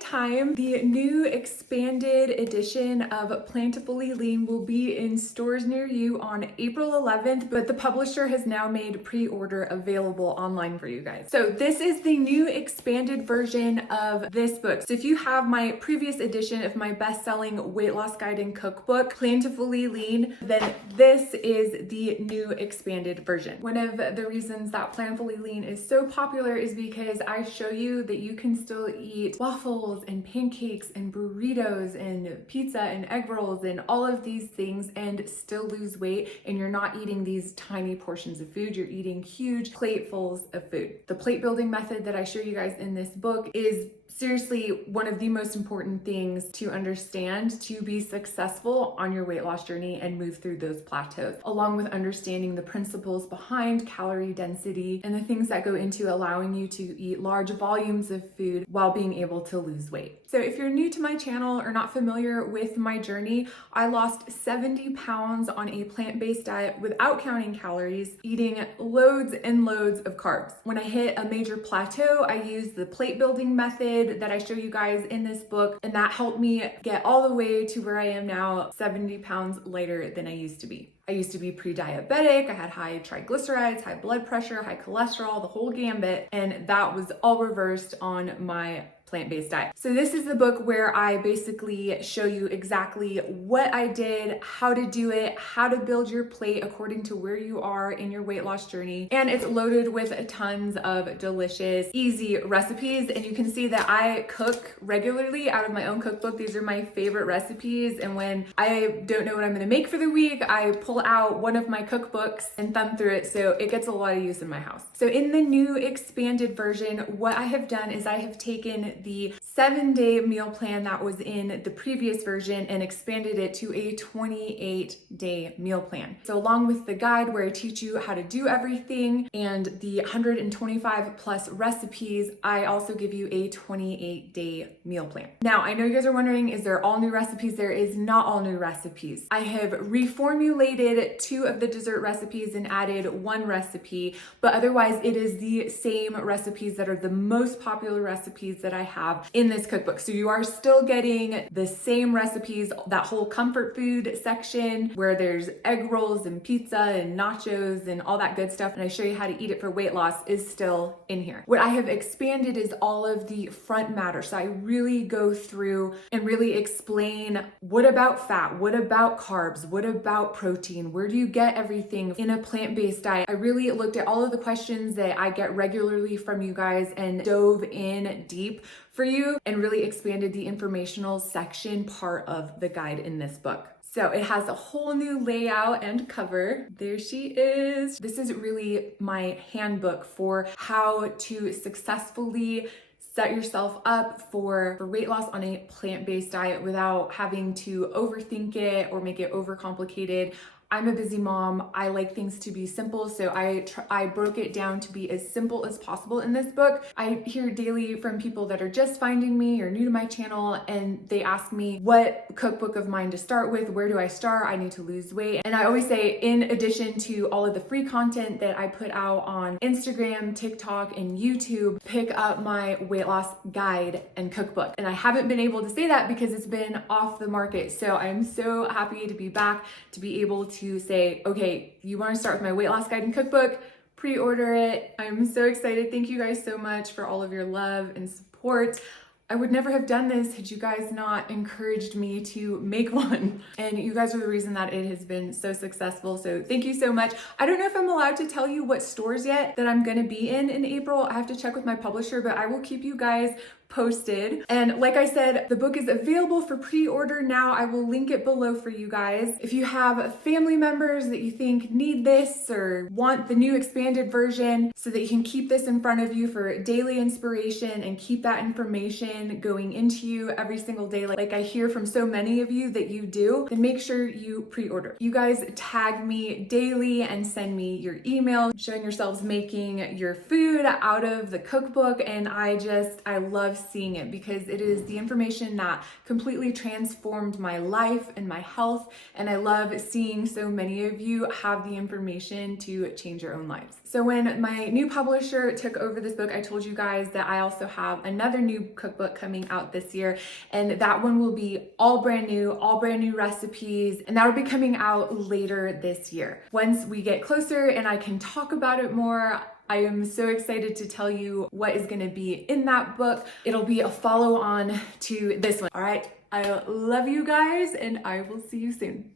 time, the new expanded edition of Plantifully Lean will be in stores near you on April 11th, but the publisher has now made pre-order available online for you guys. So this is the new expanded version of this book. So if you have my previous edition of my best-selling weight loss guide and cookbook, Plantifully Lean, then this is the new expanded version. One of the reasons that Plantifully Lean is so popular is because I show you that you can still eat waffles and pancakes and burritos and pizza and egg rolls and all of these things and still lose weight, and you're not eating these tiny portions of food, you're eating huge platefuls of food. The plate building method that I show you guys in this book is seriously one of the most important things to understand to be successful on your weight loss journey and move through those plateaus, along with understanding the principles behind calorie density and the things that go into allowing you to eat large volumes of food while being able to lose weight. So if you're new to my channel or not familiar with my journey, I lost 70 pounds on a plant-based diet without counting calories, eating loads and loads of carbs. When I hit a major plateau, I used the plate building method that I show you guys in this book, and that helped me get all the way to where I am now, 70 pounds lighter than I used to be. I used to be pre-diabetic, I had high triglycerides, high blood pressure, high cholesterol, the whole gambit, and that was all reversed on my plant-based diet. So this is the book where I basically show you exactly what I did, how to do it, how to build your plate according to where you are in your weight loss journey. And it's loaded with tons of delicious, easy recipes. And you can see that I cook regularly out of my own cookbook. These are my favorite recipes. And when I don't know what I'm gonna make for the week, I pull out one of my cookbooks and thumb through it. So it gets a lot of use in my house. So in the new expanded version, what I have done is I have taken the 7-day meal plan that was in the previous version and expanded it to a 28-day meal plan. So along with the guide where I teach you how to do everything and the 125 plus recipes, I also give you a 28-day meal plan. Now, I know you guys are wondering, is there all new recipes? There is not all new recipes. I have reformulated 2 of the dessert recipes and added 1 recipe, but otherwise it is the same recipes that are the most popular recipes that I have in this cookbook. So you are still getting the same recipes, that whole comfort food section where there's egg rolls and pizza and nachos and all that good stuff, and I show you how to eat it for weight loss, is still in here. What I have expanded is all of the front matter. So I really go through and really explain, what about fat? What about carbs? What about protein? Where do you get everything in a plant-based diet? I really looked at all of the questions that I get regularly from you guys and dove in deep for you and really expanded the informational section part of the guide in this book. So it has a whole new layout and cover. There she is. This is really my handbook for how to successfully set yourself up for weight loss on a plant-based diet without having to overthink it or make it overcomplicated. I'm a busy mom. I like things to be simple, so I broke it down to be as simple as possible in this book. I hear daily from people that are just finding me or new to my channel, and they ask me what cookbook of mine to start with. Where do I start? I need to lose weight. And I always say, in addition to all of the free content that I put out on Instagram, TikTok, and YouTube, pick up my weight loss guide and cookbook. And I haven't been able to say that because it's been off the market. So I'm so happy to be back, to be able to say, okay, you want to start with my weight loss guide and cookbook, pre-order it. I'm so excited. Thank you guys so much for all of your love and support. I would never have done this had you guys not encouraged me to make one. And you guys are the reason that it has been so successful. So thank you so much. I don't know if I'm allowed to tell you what stores yet that I'm gonna be in April. I have to check with my publisher, but I will keep you guys posted. And like I said, the book is available for pre-order now. I will link it below for you guys. If you have family members that you think need this or want the new expanded version so that you can keep this in front of you for daily inspiration and keep that information going into you every single day, like I hear from so many of you that you do, then make sure you pre-order. You guys tag me daily and send me your email showing yourselves making your food out of the cookbook, and I love love seeing it because it is the information that completely transformed my life and my health. And I love seeing so many of you have the information to change your own lives. So when my new publisher took over this book, I told you guys that I also have another new cookbook coming out this year. And that one will be all brand new recipes. And that will be coming out later this year. Once we get closer and I can talk about it more, I am so excited to tell you what is going to be in that book. It'll be a follow-on to this one. All right, I love you guys and I will see you soon.